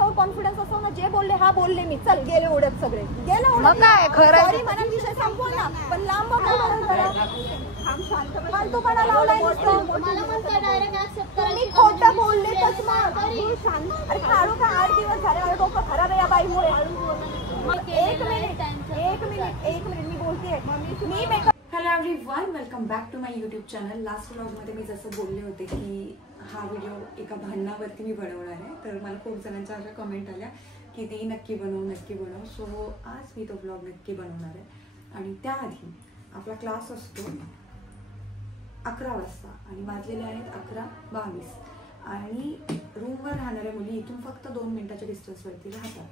स्वतःवर कॉन्फिडन्स असतो ना, जे बोलले हा बोलले मी, चल गेले उडत सगळे, गेले मग काय खरं सॉरी म्हणा, विषय संपवा ना, पण लांब फालतूपणा लावलाय तुम्ही, खोटं बोलले तर अरे काढू का, 8 दिवस झाले, अरे डोकं खराब आहे या बाईमुळे. एक मिनिट मी बोलते मी makeup. Hello everyone, welcome back to my YouTube channel. Last व्लॉगमध्ये मी जसं बोलले होते की हा व्हिडिओ एका भांडणावरती मी बनवणार आहे, तर मला खूप जणांच्या अशा कमेंट आल्या की ती नक्की बनव. सो आज मी तो व्लॉग नक्की बनवणार आहे. आणि त्याआधी आपला क्लास असतो 11 वाजता आणि वाजलेले आहेत 11:22 आणि रूमवर राहणाऱ्या मुली इथून फक्त 2 मिनिटाच्या डिस्टन्सवरती राहतात.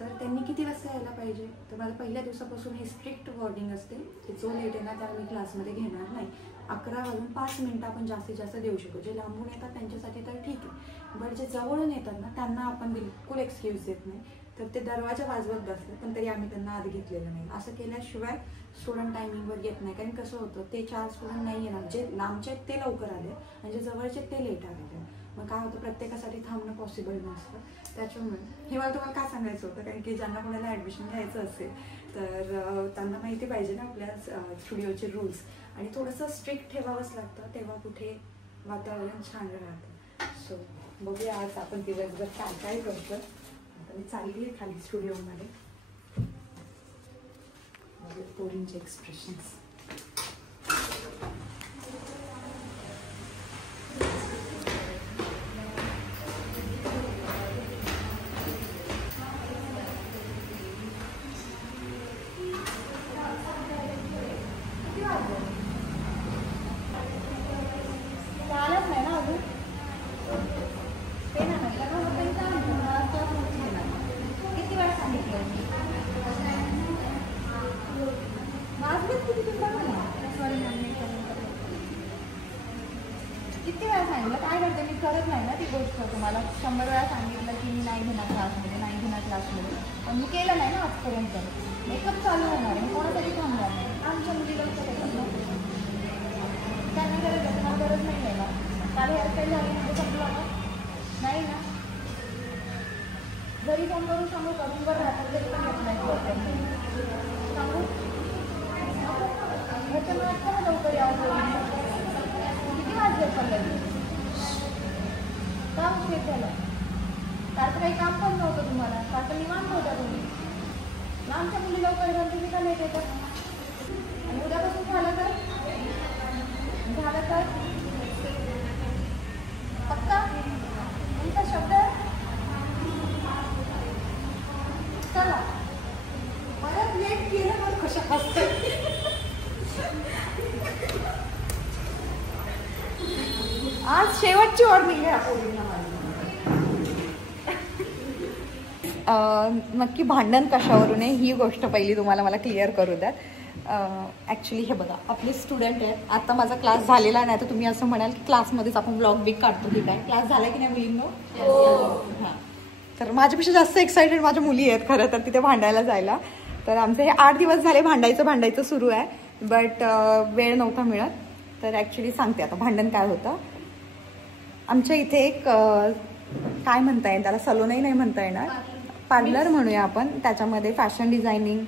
तर त्यांनी किती वाजता यायला पाहिजे, तर मला पहिल्या दिवसापासून हे स्ट्रिक्ट वॉर्निंग असते की जो लेट आहे ना त्याला मी क्लासमध्ये घेणार नाही. 11 वाजून 5 मिनिटं आपण जास्तीत जास्त देऊ शकतो. जे लांबून येतात त्यांच्यासाठी तर ठीक आहे, बट जे जवळून येतात ना त्यांना आपण बिलकुल एक्सक्यूज देत नाही. तर ते दरवाजा वाजवत बसले पण तरी आम्ही त्यांना आधी घेतलेलं नाही. असं केल्याशिवाय स्टुडंट टायमिंगवर येत नाही. कारण कसं होतं, ते 4 स्टुडंट नाही येणार, जे लांबचे आहेत ते लवकर आले आणि जे जवळचे ते लेट आलेले. मग काय होतं, प्रत्येकासाठी थांबणं पॉसिबल नसतं. त्याच्यामुळे हे मला तुम्हाला काय सांगायचं होतं, कारण की ज्यांना कोणाला ॲडमिशन घ्यायचं असेल तर त्यांना माहिती पाहिजे ना आपल्या स्टुडिओचे रूल्स, आणि थोडंसं स्ट्रिक्ट ठेवावंच लागतं, तेव्हा कुठे वातावरण छान राहतं. सो बघूया आज आपण दिवसभर काय काय करतो. आता मी चालली आहे खाली स्टुडिओमध्ये. पोरींचे एक्सप्रेशन्स. किती वेळा सांगितलं, काय करते मी, करत नाही ना ती गोष्ट. तुम्हाला 100 वेळा सांगितलं की मी नाही घेणार क्लासमध्ये, पण मी केलं नाही ना आजपर्यंत. मेकअप चालू होणार आहे, कोणासाठी थांबणार नाही. आमच्या मुलीला त्यांना गरज आहे, तुम्हाला गरज नाही आहे ना. काल हेअरस्टाईल झाली म्हणजे संपलं ना, नाही ना. जरी समोरून करून राहतात तरी पण येत नाही सांगू. त्याच्यामुळे वाटतं ना लवकर यावं. किती वाजले चाललं, काम उशीर झालं. काल तर काही काम पण नव्हतं तुम्हाला, काल तर निवांत होता तुम्ही. आमच्या मुली लवकर घाल, तुम्ही का लेट येतात. आणि उद्यापासून झालं तर पक्का तुमचा शब्द. चला, परत लेट केलं मग कशा असतं. आज शेवटची वॉर्निंग आहे. नक्की भांडण कशावरून आहे ही गोष्ट पहिली तुम्हाला मला क्लिअर करू द्या. ॲक्च्युली हे बघा, आपले स्टुडंट आहेत. आता माझा क्लास झालेला नाही, तर तुम्ही असं म्हणाल की क्लासमध्येच आपण ब्लॉग बिग काढतो की काय. क्लास झाला की नाही मुलींनो? हां, तर माझ्यापेक्षा जास्त एक्सायटेड माझ्या मुली आहेत खरं तर तिथे भांडायला जायला. तर आमचे हे 8 दिवस झाले भांडायचं सुरू आहे, बट वेळ नव्हता मिळत. तर ॲक्च्युली सांगते आता भांडण काय होतं. आमच्या इथे एक काय म्हणता येईल त्याला, सलोनही नाही म्हणता येणार, पार्लर म्हणूया आपण. त्याच्यामध्ये फॅशन डिझायनिंग,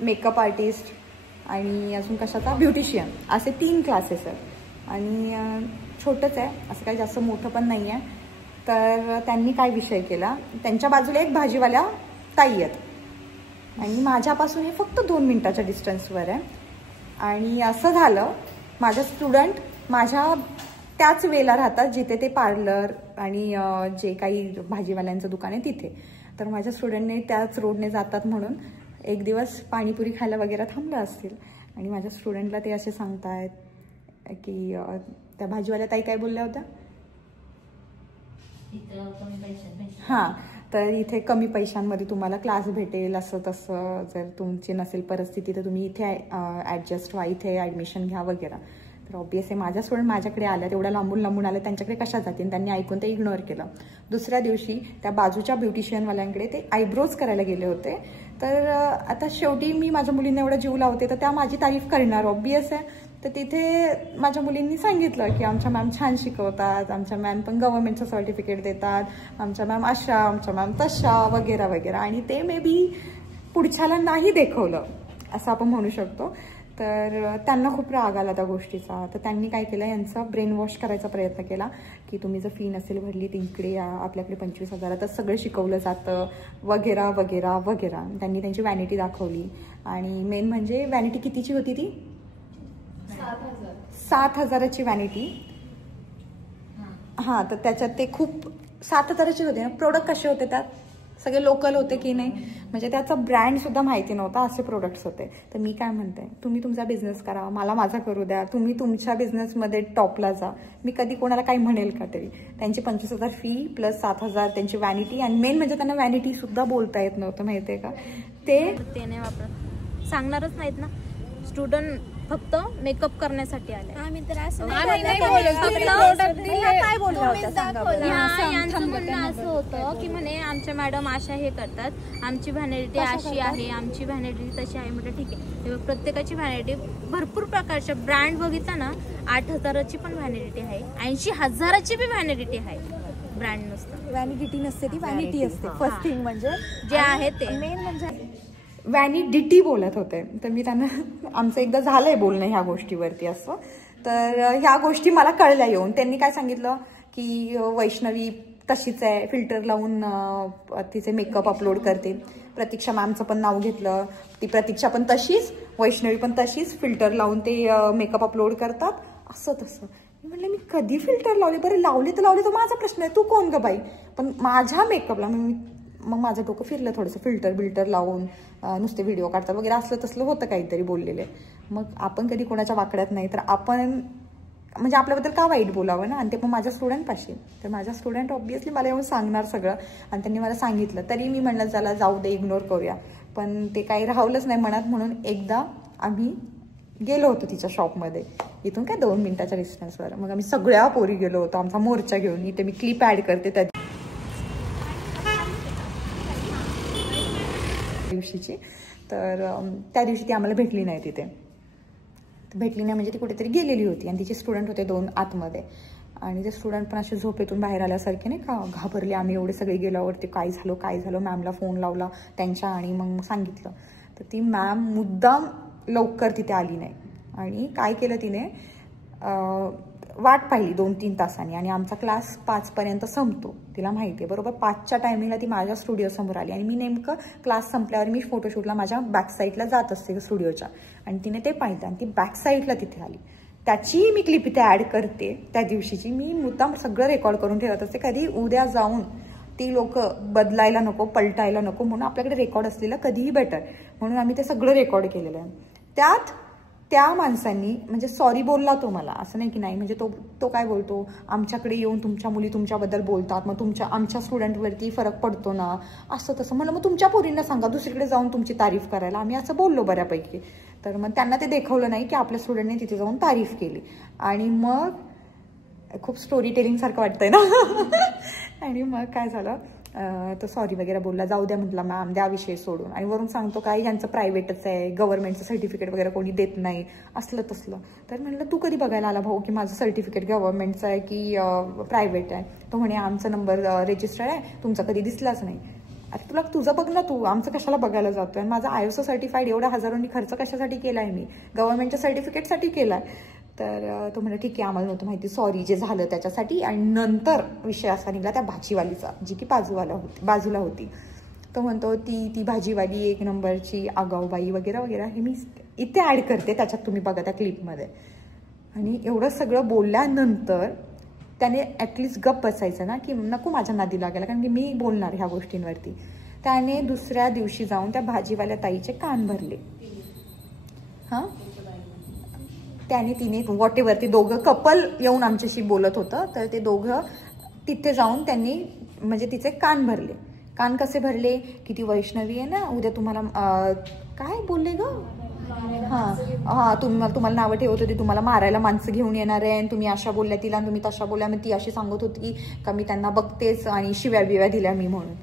मेकअप आर्टिस्ट आणि अजून कशाचा ब्युटिशियन, असे 3 क्लासेस आहेत. आणि छोटंच आहे, असं काही जास्त मोठं पण नाही आहे. तर त्यांनी काय विषय केला, त्यांच्या बाजूला एक भाजीवाल्या ताई आहेत आणि माझ्यापासून हे फक्त 2 मिनिटाच्या डिस्टन्सवर आहे. आणि असं झालं, माझा स्टुडंट माझ्या त्याच वेळेला राहतात जिथे ते पार्लर आणि जे काही भाजीवाल्यांचं दुकान आहे तिथे. तर माझ्या स्टुडंटने त्याच रोडने जातात म्हणून एक दिवस पाणीपुरी खायला वगैरे थांबलं असतील आणि माझ्या स्टुडंटला ते असे सांगतायत की त्या भाजीवाल्या ताई काय बोलल्या होत्या, हां, तर इथे कमी पैशांमध्ये तुम्हाला क्लास भेटेल असं तसं, जर तुमची नसेल परिस्थिती तर तुम्ही इथे ॲडजस्ट व्हा, इथे ॲडमिशन घ्या वगैरे. तर ऑब्वियसली माझ्या स्टुडंट माझ्याकडे आल्या, तेवढ्या लांबून आल्या, त्यांच्याकडे कशा जातील. त्यांनी ऐकून ते इग्नोर केलं. दुसऱ्या दिवशी त्या बाजूच्या ब्युटिशियनवाल्यांकडे ते आयब्रोज करायला गेले होते. तर आता शेवटी मी माझ्या मुलींना एवढं जीव लावते तर त्या माझी तारीफ करणार ऑब्वियस आहे. तर तिथे माझ्या मुलींनी सांगितलं की आमच्या मॅम छान शिकवतात, आमच्या मॅम पण गव्हर्नमेंटचं सर्टिफिकेट देतात, आमच्या मॅम अशा, आमच्या मॅम तशा वगैरे वगैरे. आणि ते मे बी पुढच्याला नाही देखवलं असं आपण म्हणू शकतो. तर त्यांना खूप राग आला त्या गोष्टीचा. तर त्यांनी काय केलं, यांचा ब्रेन वॉश करायचा प्रयत्न केला की तुम्ही जर फी नसेल भरली तर इकडे या, आपल्याकडे 25,000 सगळं शिकवलं जातं वगैरे वगैरे वगैरे. त्यांनी त्यांची व्हॅनिटी दाखवली. आणि मेन म्हणजे व्हॅनिटी कितीची होती ती? 7,000ची व्हॅनिटी. हां, तर त्याच्यात ते खूप 7,000चे होते ना. प्रोडक्ट कसे होते त्यात? सगळे लोकल होते की नाही, म्हणजे त्याचा ब्रँड सुद्धा माहिती नव्हता, असे प्रोडक्ट्स होते. तर मी काय म्हणते, तुम्ही तुमचा बिझनेस करा, मला माझा करू द्या, तुम्ही तुमच्या बिझनेसमध्ये टॉपला जा. मी कधी कोणाला काही म्हणेल का तरी. त्यांची 25,000 फी प्लस 7,000 त्यांची व्हॅनिटी. आणि मेन म्हणजे त्यांना व्हॅनिटी सुद्धा बोलता येत नव्हतं, माहिती आहे का. ते नाही वापरत, सांगणारच नाहीत ना. स्टुडंट फक्त मेकअप करण्यासाठी आले. आम्ही तर असं यांचं म्हणणं असं होतं की म्हणे आमच्या मॅडम अशा हे करतात, आमची व्हॅनिटी अशी आहे, आमची व्हॅनिटी तशी आहे. म्हटलं ठीक आहे. प्रत्येकाची व्हॅनिटी भरपूर प्रकारच्या ब्रँड बघितला ना, 8,000ची पण व्हॅनिटी आहे, 80,000ची बी व्हॅनिटी आहे. ब्रँड नसतं, व्हॅनिटी नसते, ती व्हॅनिटी असते. फर्स्ट थिंग म्हणजे जे आहे ते मेन म्हणजे व्हॅनिडिटी बोलत होते. तर मी त्यांना, आमचं एकदा झालंय बोलणं ह्या गोष्टीवरती असं. तर ह्या गोष्टी मला कळल्या येऊन. त्यांनी काय सांगितलं की वैष्णवी तशीच आहे, फिल्टर लावून तिचे मेकअप अपलोड करते. प्रतीक्षा मॅमचं पण नाव घेतलं, ती प्रतीक्षा पण तशीच, वैष्णवी पण तशीच, फिल्टर लावून ते मेकअप अपलोड करतात असं तसं. मी म्हणलं मी कधी फिल्टर लावले? बरं लावले तर माझा प्रश्न आहे, तू कोण ग बाई. पण माझ्या मेकअपला मग माझं डोकं फिरलं थोडंसं. फिल्टर बिल्टर लावून नुसते व्हिडिओ काढतात वगैरे असलं तसलं होतं काहीतरी बोललेले. मग आपण कधी कोणाच्या वाकड्यात नाही, तर आपण म्हणजे आपल्याबद्दल का वाईट बोलावं ना. आणि ते पण माझ्या स्टुडंटपाशी. तर माझ्या स्टुडंट ऑब्व्हियसली मला येऊन सांगणार सगळं. आणि त्यांनी मला सांगितलं, तरी मी म्हणलं चला जाऊ दे, इग्नोर करूया. पण ते काही राहवलंच नाही मनात. म्हणून एकदा आम्ही गेलो होतो तिच्या शॉपमध्ये, इथून काय 2 मिनिटाच्या डिस्टन्सवर. मग आम्ही सगळ्या पोरी गेलो होतो, आमचा मोर्चा घेऊन. इथे मी क्लिप ॲड करते त्या दिवशीची. तर त्या दिवशी ती आम्हाला भेटली नाही तिथे. भेटली नाही म्हणजे ती कुठेतरी गेलेली होती. आणि तिचे स्टुडंट होते 2 आतमध्ये. आणि ते स्टुडंट पण असे झोपेतून बाहेर आल्यासारखे नाही का घाबरले. आम्ही एवढे सगळे गेल्यावरती काय झालं मॅमला फोन लावला त्यांच्या आणि मग सांगितलं. तर ती मॅम मुद्दाम लवकर तिथे आली नाही. आणि काय केलं तिने, वाट पाहिली 2-3 तासांनी. आणि आमचा क्लास 5पर्यंत संपतो, तिला माहिती आहे. बरोबर 5च्या टायमिंगला ती माझ्या स्टुडिओसमोर आली. आणि मी नेमकं क्लास संपल्यावर मी फोटोशूटला माझ्या बॅक साईडला जात असते स्टुडिओच्या. आणि तिने ते पाहिलं आणि ती बॅक साईडला तिथे आली. त्याची मी क्लिप इथे ॲड करते. त्या दिवशीची मी मुद्दाम सगळं रेकॉर्ड करून ठेवत असते, कधी उद्या जाऊन ती लोक बदलायला नको, पलटायला नको, म्हणून आपल्याकडे रेकॉर्ड असलेलं कधीही बेटर. म्हणून आम्ही ते सगळं रेकॉर्ड केलेलं आहे. त्यात त्या माणसांनी म्हणजे सॉरी बोलला तो मला, असं नाही की नाही. म्हणजे तो काय बोलतो, आमच्याकडे येऊन तुमच्या मुली तुमच्याबद्दल बोलतात, मग आमच्या स्टुडंटवरती फरक पडतो ना, असं तसं. म्हणलं मग तुमच्या पोरींना सांगा दुसरीकडे जाऊन तुमची तारीफ करायला. आम्ही असं बोललो बऱ्यापैकी. तर मग त्यांना ते देखवलं नाही की आपल्या स्टुडंटने तिथे जाऊन तारीफ केली. आणि मग खूप स्टोरी टेलिंग सारखं वाटतंय ना. आणि मग काय झालं, तो सॉरी वगैरे बोलला, जाऊ द्या म्हटलं मॅम, द्या विषय सोडून. आणि वरून सांगतो काय ह्यांचं प्रायव्हेटच आहे, गव्हर्नमेंटचं सर्टिफिकेट वगैरे कोणी देत नाही, असलं तसलं. तर म्हटलं तू कधी बघायला आला भाऊ की माझं सर्टिफिकेट गव्हर्नमेंटचं आहे की प्रायव्हेट आहे. तो म्हणे आमचा नंबर रजिस्टर्ड आहे, तुमचा कधी दिसलाच नाही. अरे तुला तुझं बघ ना, तू आमचं कशाला बघायला जातोय. आणि माझा ISO सर्टिफाईड एवढ्या हजारोंनी खर्च कशासाठी केला आहे, मी गव्हर्नमेंटच्या सर्टिफिकेटसाठी केला आहे. तर तो म्हणे ठीक आहे, आम्हाला नव्हतं माहिती, सॉरी जे झालं त्याच्यासाठी. आणि नंतर विषय असा निघाला त्या भाजीवालीचा, जी की बाजूला होती. तो म्हणतो ती भाजीवाली 1 नंबरची आगाऊबाई वगैरे वगैरे. हे मी इथे ॲड करते, त्याच्यात तुम्ही बघा त्या क्लिपमध्ये. आणि एवढं सगळं बोलल्यानंतर त्याने ॲटलिस्ट गप्प बसायचं ना, की नको माझ्या नादी लागायला, कारण की मी बोलणार ह्या गोष्टींवरती. त्याने दुसऱ्या दिवशी जाऊन त्या भाजीवाल्या ताईचे कान भरले. हां, तिने वॉटेवर, ते दोघं कपल येऊन आमच्याशी बोलत होतं. तर ते दोघं तिथे जाऊन त्यांनी म्हणजे तिचे कान भरले. कान कसे भरले की ती वैष्णवी आहे ना, उद्या तुम्हाला काय बोलले ग, हां तुम्हाला नावं ठेवत होती, तुम्हाला मारायला माणसं घेऊन येणार आहे, आणि तुम्ही अशा बोलल्या तिला, आणि तुम्ही तशा बोलल्या. मग ती अशी सांगत होती की मी त्यांना बघतेच आणि शिव्या बिव्या दिल्या मी म्हणून.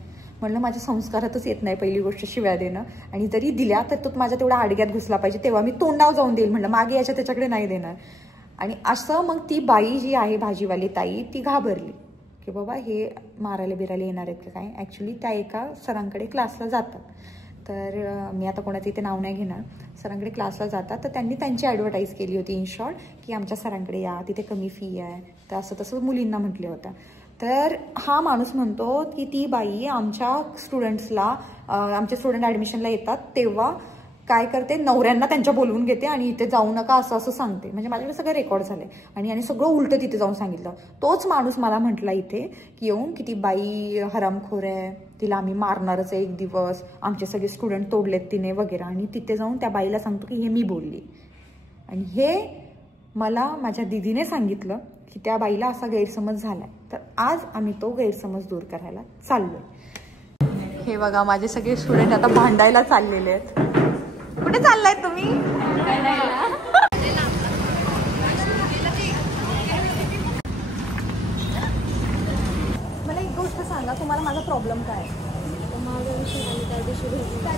म्हणलं माझ्या संस्कारातच येत नाही पहिली गोष्ट शिव्या देणं, आणि जरी दिल्या तर तो माझ्या तेवढा आडग्यात घुसला पाहिजे, तेव्हा मी तोंडावर जाऊन देईल, म्हणलं मागे याच्या त्याच्याकडे नाही देणार. आणि असं मग ती बाई जी आहे भाजीवाली ताई ती घाबरली की बाबा हे मारायला बिरायला येणार आहेत का काय. ॲक्च्युली त्या एका सरांकडे क्लासला जातात, तर मी आता कोणाचं इथे नाव नाही घेणार, सरांकडे क्लासला जातात, तर त्यांनी त्यांची ॲडव्हर्टाईज केली होती इन शॉर्ट की आमच्या सरांकडे या, तिथे कमी फी आहे, तर असं तसं मुलींना म्हटलं होतं. तर हा माणूस म्हणतो की ती बाई आमच्या स्टुडंट्सला, आमचे स्टुडंट ॲडमिशनला येतात तेव्हा काय करते, नवऱ्यांना त्यांच्या बोलवून घेते आणि इथे जाऊ नका असं असं सांगते. म्हणजे माझ्याकडे सगळं रेकॉर्ड झाले आणि सगळं उलटं तिथे जाऊन सांगितलं. तोच माणूस मला म्हटला इथे की येऊन की ती बाई हरामखोर आहे, तिला आम्ही मारणारच आहे एक दिवस, आमचे सगळे स्टुडंट तोडलेत तिने वगैरे. आणि तिथे जाऊन त्या बाईला सांगतो की हे मी बोलली. आणि हे मला माझ्या दिदीने सांगितलं की त्या बाईला असा गैरसमज झालाय, तर आज आम्ही तो गैरसमज दूर करायला चाललोय. हे बघा माझे सगळे स्टुडंट आता भांडायला चाललेले आहेत. कुठे चाललाय तुम्ही? मला एक गोष्ट सांगा, तुम्हाला माझा प्रॉब्लेम काय? माझा विषय आणि त्या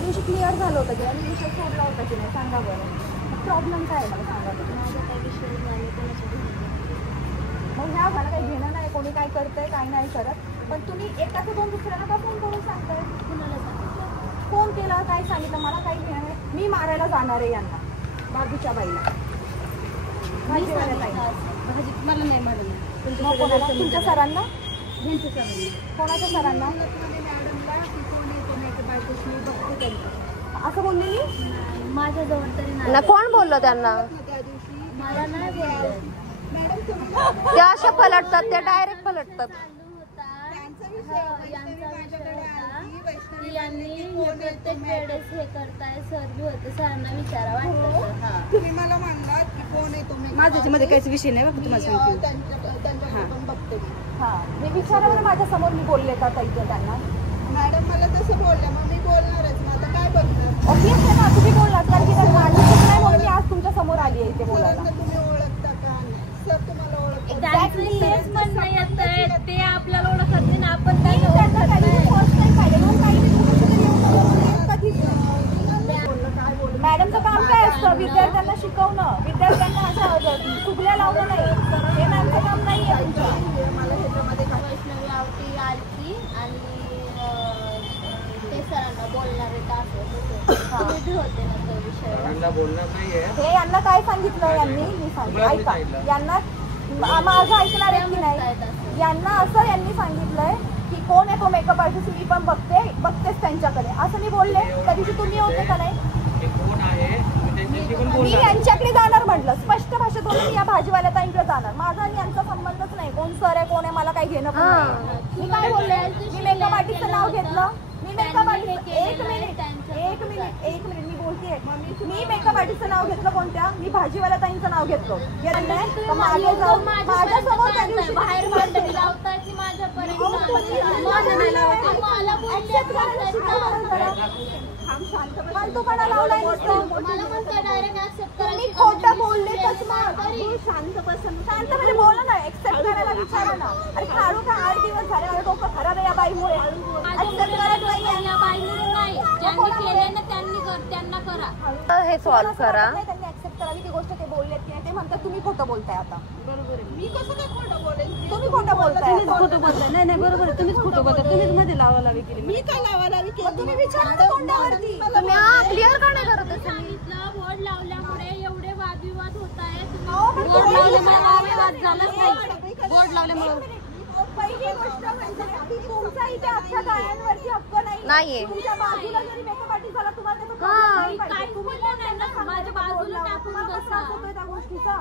दिवशी क्लिअर झालं होतं किंवा मी विषय सोडला होता की नाही, सांगा बरं प्रॉब्लेम काय आहे मला सांगा बरं. माझा काय विषय झाले मग ह्या मला काही घेणं नाही, कोणी काय करतंय काय नाही करत, पण तुम्ही एकाचं दोन दुसऱ्याला का फोन करून सांगताय? कुणाला सांगितलं? फोन केला काय सांगितलं मला काही घेणं नाही. मी मारायला जाणार आहे यांना, बाजूच्या बाईला, भाजीवाल्या ताईला. मला नाही मारलं. तुमच्या सरांना? कोणाच्या सरांना? असं बोलले मी? माझ्याजवळ तरी नाही. कोण बोललो त्यांना? मला नाही बोललं. त्या अशा पलटतात, त्या डायरेक्ट पलटतात. प्रत्येक वेळेस हे करताय, सर बी होते, सरांना विचारा वाटतं. तुम्ही मला म्हणलात की कोण आहे तुम्ही, माझ्या मध्ये काहीच विषय नाही बघ तुम्हाला सांगते. त्यांच्याकडून बघते मी विचारावर माझ्या समोर मी बोलले का ताई त्यांना? मॅडम मला तसं बोलल्या, मग मी बोलणारच ना, आता काय बघणार. ऑब्वियस आहे ना, तुम्ही बोललात कारण की नाही म्हणून मी आज तुमच्या समोर आली आहे इथे बोलायला. तुम्ही ओळखता का नाही? सर तुम्हाला ओळखतात. तेच म्हणणं येतंय, ते आपल्याला ओळखत नाही ना, आपण काय मॅडमचं काम काय असतं? विद्यार्थ्यांना शिकवणं, विद्यार्थ्यांना असं चुगल्या लावणं नाही, हे मॅमचं काम नाही आहे तुमचं. मला ह्याच्यामध्ये वैष्णवी आवटी आलती आणि ते सरांना बोलणार होते ना त्या विषयावर. हे यांना काय सांगितलं यांनी? मी सांगितलं ऐका, यांना माझं ऐकणार आहे की नाही? यांना असं यांनी सांगितलंय की कोण आहे तो मेकअप आर्टिस्ट, मी पण बघतेच त्यांच्याकडे, असं मी बोलले. त्या दिवशी तुम्ही होते का नाही? मी यांच्याकडे जाणार म्हटलं, स्पष्ट भाषेत बोलून या भाजीवाल्या ताईंकडे जाणार. माझा आणि यांचा संबंधच नाही, कोण सर आहे कोण आहे मला काही घेणं पण नाही. मी काय बोलले? मी मेकअप आर्टिस्टचं नाव घेतलं. मी मेकअप आर्टिस्ट एक मिनिट मी बोलतेय. मी मेकअप आर्टिस्टचं नाव घेतलं कोणत्या? मी भाजीवाल्या ताईंचं नाव घेतलं. मागे जाऊन माझ्या समोर त्या दिवशी बाहेर भांडणी लावताय की माझ्यापर्यंत फालतूपणा लावलाय. मी खोटं बोललेच मग. शांत म्हणजे बोला ना, एक्सेप्ट करायला विचारा ना. अरे काढू का 8 दिवस झाले, माझं डोकं खराब आहे या बाईमुळे. एक्सेप्ट करायला नाही, त्यांना करा, हे सॉल्व करा. त्यांनी एक्सेप्ट करावी ती गोष्ट, ते बोललेत की नाही ते म्हणतात तुम्ही खोटं बोलताय. आता बरोबर आहे, मी कसं काय खोटं बोलेन? तुम्ही खोटं बोलताय. खोटं बोलताय. नाही बरोबर आहे, तुम्हीच खोटं बोलताय. तुम्हीच मध्ये लावालावी केली. मी काय लावालावी केली? तुम्ही विचारा तोंडावरती. तुम्ही क्लिअर का नाही करत? सांगितलं बोर्ड लावल्यामुळे एवढे वादविवाद होत आहेत. बोर्ड लावल्यामुळे पहिली गोष्ट म्हणजे तुमचा इथे अख्ख्या गायांवरती हक्क नाहीये. तुमच्या बाजूला जरी मेकअप आर्टिस्ट झाला तुम्हाला त्याचा काही बोललं नाही ना, माझ्या बाजूला टाकून बसा. त्या गोष्टीचा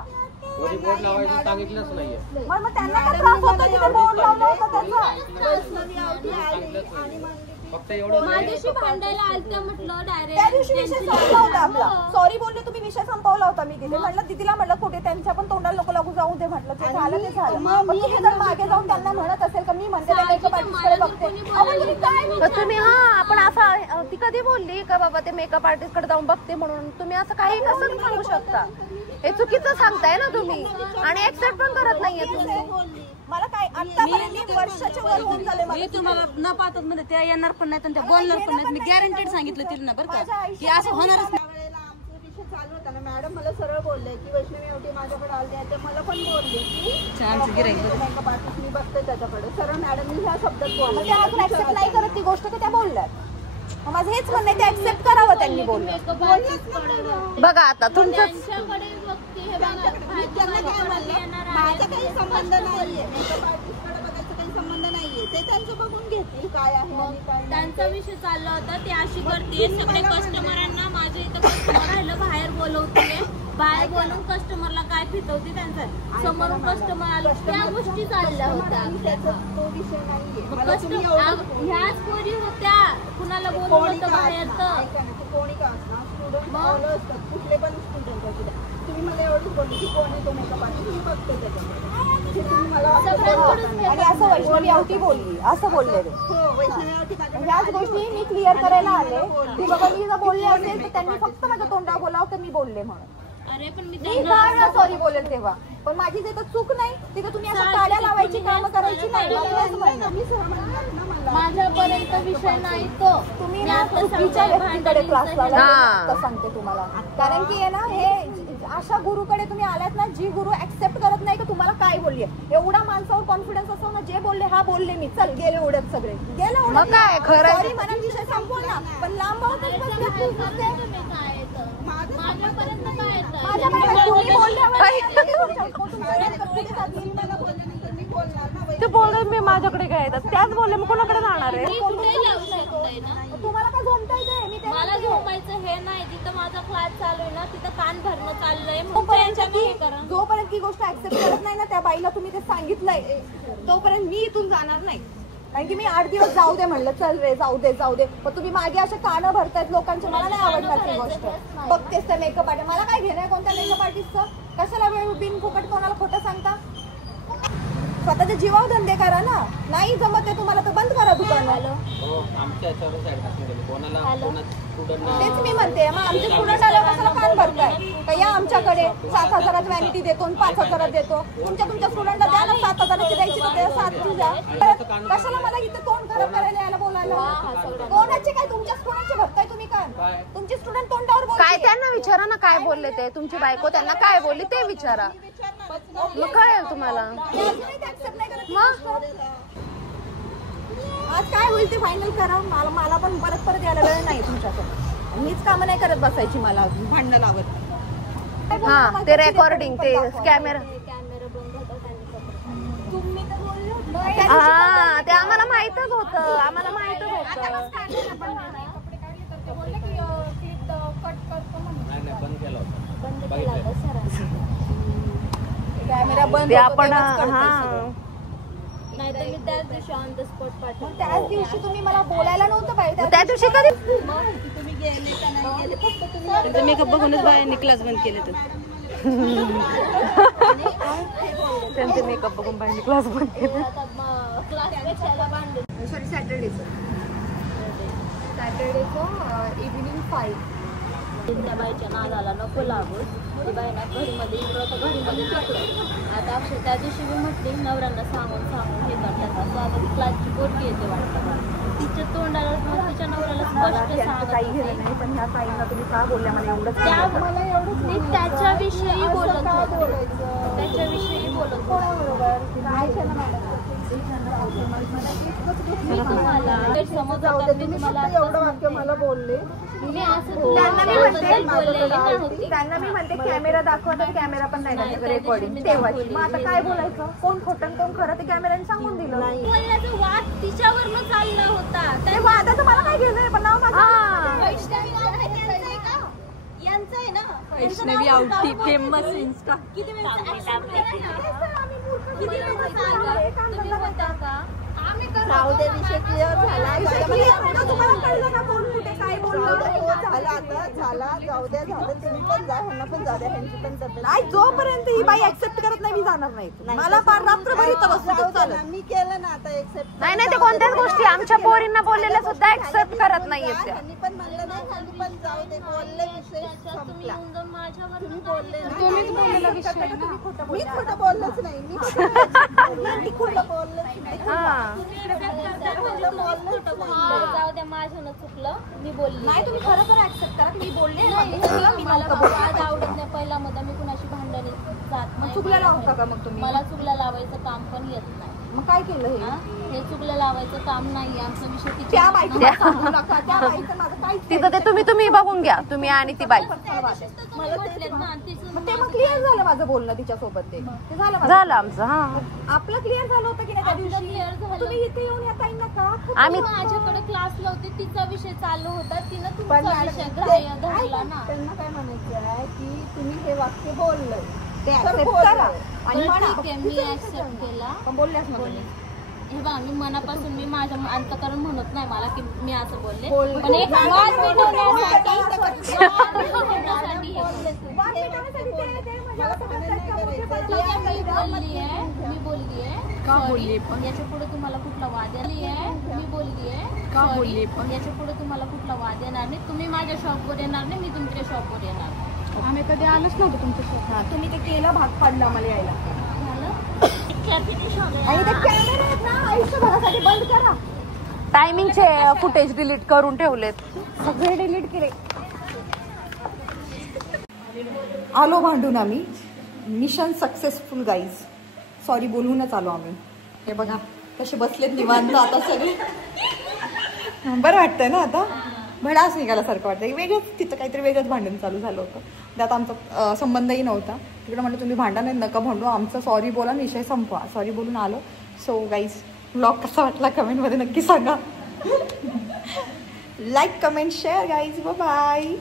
बोर्ड लावायचं सांगितलंच नाहीये. मग त्यांना काय त्रास होता तिथे बोर्ड लावला होता फक्त एवढं माझ्याशी भांडायला आलतं म्हटलं डायरेक्ट. त्या दिवशी विषय संपला होता आपला. सॉरी बोलले तुम्ही, विषय संपवला होता. मी तिथे म्हटलं दिदीला म्हटलं कुठे त्यांच्या पण तोंडाला नको लागू जाऊ दे म्हटलं. ते झालं ते झालं. मग तुम्ही जर मागे जाऊन त्यांना म्हणत असेल का मी म्हणते त्या मेकअप आर्टिस्टकडे बघते, तुम्ही आपण असं ती कधी बोलली का बाबा ते मेकअप आर्टिस्टकडे जाऊन बघते म्हणून? तुम्ही असं काही कसं सांगू शकता? हे चुकीचं सांगताय ना तुम्ही, आणि एक्सेप्ट पण करत नाहीये तुम्ही. मला काय आतापर्यंत वर्षाच्या वर होऊन झाले मी तुम्हाला न पाहतात म्हणजे त्या येणार पण नाही त्या बोलणार पण नाही. मी गॅरंटेड सांगितलं तिला बरं का की असं होणारच नाही. चालू होता ना मॅडम मला सरळ बोलले की वैष्णवी एवढी माझ्याकडे आली आहे. मला पण बोलले की छानचं गिऱ्हाईक बरं. मेकअप आर्टिस्ट मी बघते त्याच्याकडे. सरळ मॅडम मी ह्या शब्दात बोलले. त्या अजून ऍक्सेप्ट नाही करत ती गोष्ट की त्या बोलल्यात. माझं हेच म्हणणं आहे ते ऍक्सेप्ट करावं त्यांनी बोललं. बघा आता तुमचं त्यांच्याकडे बघते हे बघा माझा काही संबंध नाहीये. मेकअप आर्टिस्टकडे बघायचा काही संबंध नाहीये. ते त्यांचं बघून घेतील काय आहे आणि काय नाही. त्यांचा विषय चालला होता. ते अशी करते सगळे कस्टमरांना माझ्या इथं कस्टमर राहिलं बाहेर बोलवते. बाहेर बोलून कस्टमरला काय फिरवते त्यांचा समोरून कस्टमर आलं त्या गोष्टी चालल्या होत्या. तो विषय नाहीये. ह्याच पोरी होत्या कुणाला बोलवलं होतं बाहेर तर कोणी का असणार स्टुडंट असतात कुठले पण स्टुडंट असू द्या. तुम्ही मला एवढंच बोलले की कोण आहे तो मेकअप आर्टिस्ट मी बघते त्याच्याकडे. तुम्ही मला आणि असं वैष्णवी आवटी बोलली असं बोलले ते. ह्याच गोष्टी मी क्लिअर करायला आले की बाबा मी जर बोलले असेल तर त्यांनी फक्त माझ्या तोंडावर बोलावं की मी बोलले म्हणून. अरे पण मी मी सॉरी बोलेल तेव्हा पण माझी तिथं चूक नाही. तिथं तुम्ही असं काड्या लावायची कामं करायची नाही. माझ्यापर्यंत विषय नाही तो. तुम्ही चुकीच्या व्यक्तीकडे क्लास लावला सांगते तुम्हाला. कारण की आहे ना हे अशा गुरुकडे तुम्ही आलात ना जी गुरु ऍक्सेप्ट करत नाही की तुम्हाला काय बोलले. एवढा माणसावर कॉन्फिडन्स असतो ना जे बोलले हा बोलले मी चल गेले उडत सगळे गेले उडत काय खरं सॉरी मला विषय संपवून ना पण लांब ते बोलत मी माझ्याकडे काय येतात त्याच बोलले मी कोणाकडे जाणार आहे. तुम्हाला काय झोमता येते मला झोपायचं हे नाही. जिथं माझा क्लास चालू आहे ना तिथं कान भरणं चाललंय. जोपर्यंत ती गोष्ट ऍक्सेप्ट करत नाही ना त्या बाईला तुम्ही ते सांगितलंय तोपर्यंत मी इथून जाणार नाही. कारण की मी 8 दिवस जाऊ दे म्हणलं चल रे जाऊ दे पण तुम्ही मागे अशा कानं भरतायत लोकांचे. मला नाही आवडणार ती गोष्ट. बघतेस त्या मेकअप आर्टिस्ट मला काय घेणं कोणत्या मेकअप आर्टिस्टचं कशाला वेळ बिन फुकट कोणाला खोटं सांगता. स्वतःच्या जीवावर धंदे करा ना. नाही जमत आहे तुम्हाला तर बंद करा दुकान. तेच मी म्हणते मग आमचे स्टुडंट आल्यावर कशाला कान भरताय का या आमच्याकडे 7,000 व्हॅनिटी देतो 5,000 देतो. तुमच्या स्टुडंटला द्या ना 7,000ची द्यायची तर त्या 7 द्या. कशाला मला इथे तोंड खराब करायला यायला बोलायला. कोणाचे काय तुमच्या स्टुडंटचे भरताय तुम्ही काय. तुमचे स्टुडंट तोंडावर काय त्यांना विचारा ना काय बोलले ते. तुमची बायको त्यांना काय बोलली ते विचारा मग कळेल तुम्हाला. आज काय होईल ते फायनल करा. मला पण परत यायला वेळ नाही तुमच्याकडे. मीच कामं नाही करत बसायची मला भांडणं लावत. हा ते रेकॉर्डिंग ते कॅमेरा हा ते आम्हाला माहितच होतं. कॅमेरा बंद आपण नाही तर मी त्याच दिवशी ऑन द स्पॉट पाठवून. त्याच दिवशी तुम्ही मला बोलायला नव्हतं पाहिजे. त्या दिवशी कधी तुम्ही गेले का नाही गेले फक्त तुम्ही मेकअप बघूनच बाहेर क्लास बंद केले तर त्यांचे मेकअप बघून बाहेर क्लास बंद केले. सॉरी सॅटर्डेचं इव्हिनिंग 5. त्या बाईच्या नादाला नको लागू. ती बाई ना घरीमध्ये इकडं तर घरीमध्ये तिकडं. आता अक्षर त्या दिवशी मी म्हटली नवऱ्यांना सांगून हे करतात असं. आता ती क्लासची पोरगी येते वाटतं. तिच्या तोंडाला तिच्या नवऱ्याला स्पष्ट सांगत पण ह्या ताईंना तुम्ही का बोलल्या मला एवढंच त्या मला एवढंच मी त्याच्याविषयी बोलत होते. त्याच्याविषयी बोलत मला बोलले. त्यांना मी म्हणते कॅमेरा दाखवतात कॅमेरा पण नाही रेकॉर्डिंग तेव्हाची. मग आता काय बोलायचं कोण खोटं कोण खरं ते कॅमेऱ्याने सांगून दिलं. बोलण्याचा वाद तिच्यावरनं चालला होता. ते वादाचं मला काय घेणं पण नाव वैष्णवी आवटी फेमस इंस्टा. जाऊ दे विषय क्लिअर झाला. तुम्हाला कळलं ना कोण कुठे काय बोललं. आता झाला, जाऊ द्या, झालं. तुम्ही पण जा, ह्यांना पण जाऊ द्या, ह्यांची पण तब्येत नाही, जोपर्यंत ही बाई ऍक्सेप्ट करत नाही मी जाणार नाही. मला फार रात्रभर इथं बसून जाऊ द्या चालेल. ना, मी केलं ना आता एक्सेप्ट. नाही नाही, ते कोणत्याच गोष्टी आमच्या पोरींना बोललेल्या सुद्धा ऍक्सेप्ट करत नाहीयेत त्या. ह्यांनी पण म्हणलं नाही, ह्यांनी पण जाऊ दे, बोलले विषय संपला. तुम्ही बोलले ना, तुम्हीच बोललेला विषय आहे ना. मी खोटं बोललंच नाही, मी खोटं बोललंच नाही. जाऊ द्या, माझ्यानं चुकलं, मी बोलली नाही, तुम्ही खरं तर ऍक्सेप्ट करा की मी बोलले नाही. मी मला नव्हतं बोलले. वाद आवडत नाही. पहिला मध्ये मी कुणाशी भांडणी जात नाही. चुकल्या लावता का मग तुम्ही? मला चुकल्या लावायचं काम पण येत नाही. मग काय केलं हे? हा? हे चुकलं लावायचं काम नाही. आमचा विषय त्या तिच्या बाईचं सांगू नका, त्या बाईचं माझं काहीच तिथं ते तुम्ही बघून घ्या, तुम्ही आणि ती बाई. मग ते मग क्लिअर झालं माझं बोलणं तिच्यासोबत. ते झालं माझं. झालं आमचं. हा, आपलं क्लिअर झालं होतं की नाही त्या दिवशी? तुम्ही इथे येऊन या ताईंना का आम्ही माझ्याकडे क्लासला होते, तिचा विषय चालू होता, तिनं पण तुमचा मॅडम, विषय ते- ग्राह्य धरला ना. त्यांना काय म्हणायचं आहे की तुम्ही हे वाक्य बोललंय ते तर accept बोललंय. करा. आणि बरं, म्हणा. ठीक आहे, मी ऍक्सेप्ट केला. पण बोलल्यास ना तुम्ही. हे बघा, मी मनापासून मी माझ्या अंतकरण म्हणत नाही मला की मी असं बोलले, बोलले. पण एक वाद मिटवण्यासाठी मला हे म्हणायचं बोलले. मी बोलली आहे याच्या पुढे तुम्हाला कुठला वाद आहे, मी बोलली आहे याच्या पुढे तुम्हाला कुठला वाद येणार नाही. तुम्ही माझ्या शॉपवर येणार नाही, मी तुमच्या शॉपवर येणार नाही. आम्ही कधी आलोच नव्हतो तुमच्यासोबत. हा, तुम्ही ते केलं, भाग पाडला मला यायला. आणि ते कॅमेरे आहेत ना, आयुष्यभरासाठी बंद करा. टायमिंगचे फुटेज डिलीट करून ठेवलेत. सगळे डिलीट केले. आलो भांडून आम्ही. Mission successful guys. सॉरी बोलूनच आलो आम्ही. हे बघा कसे बसलेत निवांत आता सगळे. बरं वाटतंय ना आता? भडास निघाल्यासारखं वाटतं. वेगळंच तिथं काहीतरी वेगळंच भांडण चालू झालं होतं. त्यात आमचा संबंधही नव्हता. तिकडे म्हटलं तुम्ही भांडा नाही, नका भांडू, आमचं सॉरी बोला, विषय संपवा. सॉरी बोलून आलो. सो गाईज, ब्लॉग कसा वाटला कमेंटमध्ये नक्की सांगा. Like, comment, share guys. Bye.